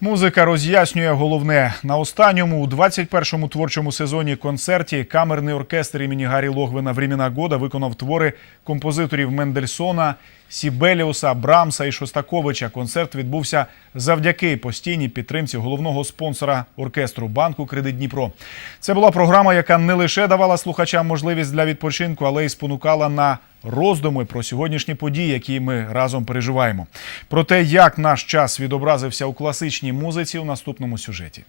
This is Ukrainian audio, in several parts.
Музика роз'яснює головне на останньому у 21-му творчому сезоні концерті камерний оркестр імені Гаррі Логвина «Времена года виконав твори композиторів Мендельсона, Сібеліуса, Брамса і Шостаковича. Концерт відбувся завдяки постійній підтримці головного спонсора оркестру банку Кредит Дніпро. Це була програма, яка не лише давала слухачам можливість для відпочинку, але й спонукала на роздуми про сьогоднішні події, які ми разом переживаємо. Про те, як наш час відобразився у класичній музиці, у наступному сюжеті.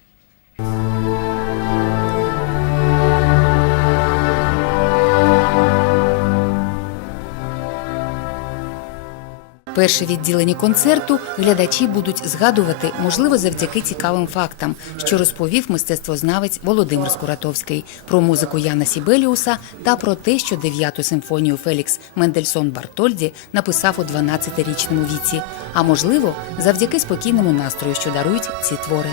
Перше відділення концерту глядачі будуть згадувати, можливо, завдяки цікавим фактам, що розповів мистецтвознавець Володимир Скуратовський про музику Яна Сібеліуса та про те, що дев'яту симфонію Фелікс Мендельсон Бартольді написав у 12-річному віці. А можливо, завдяки спокійному настрою, що дарують ці твори.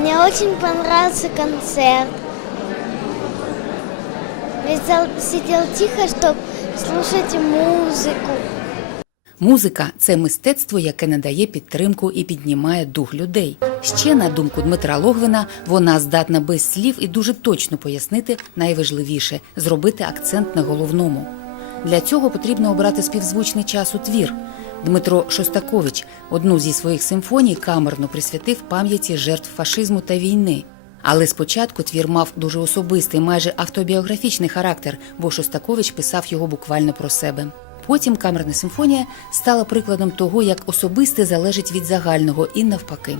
Мне очень понравился концерт. Зал сидел тихо, чтобы слушать музыку. Музика це мистецтво, яке надає підтримку і піднімає дух людей. Ще на думку Дмитра Логвина, вона здатна без слів і дуже точно пояснити найважливіше зробити акцент на головному. Для цього потрібно обрати співзвучний час у твір. Дмитро Шостакович одну зі своїх симфоній камерно присвятив пам'яті жертв фашизму та війни. Але спочатку твір мав дуже особистий, майже автобіографічний характер, бо Шостакович писав його буквально про себе. Потім камерна симфонія стала прикладом того, як особисте залежить від загального і навпаки.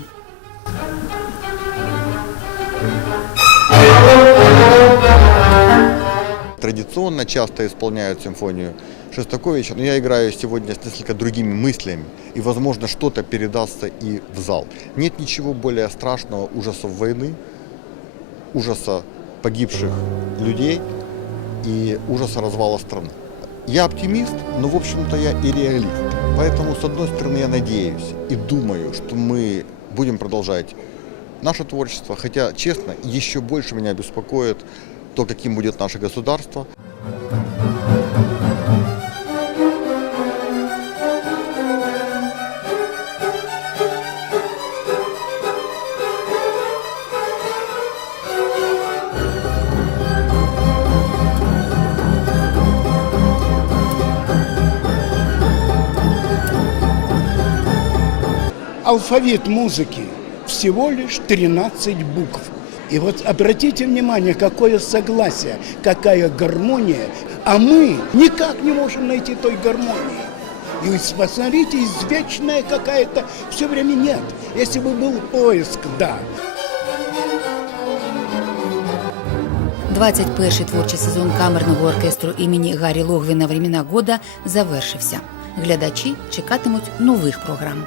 Традиционно часто исполняют симфонию Шостаковича, но я играю сегодня с несколько другими мыслями, и, возможно, что-то передастся и в зал. Нет ничего более страшного ужасов войны, ужаса погибших людей и ужаса развала страны. Я оптимист, но, в общем-то, я и реалист. Поэтому, с одной стороны, я надеюсь и думаю, что мы будем продолжать наше творчество, хотя, честно, еще больше меня беспокоит то, каким будет наше государство. Алфавит музыки всего лишь 13 букв. И вот обратите внимание, какое согласие, какая гармония, а мы никак не можем найти той гармонии. И вот посмотрите, извечная какая-то все время нет. Если бы был поиск, да. 21-й творчий сезон камерного оркестру імені Гаррі Логвіна «Времена года завершився. Глядачі чекатимуть нових програм.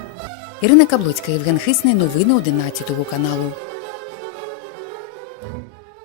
Ірина Каблоцька, Євген Хисний. Новини 11 каналу.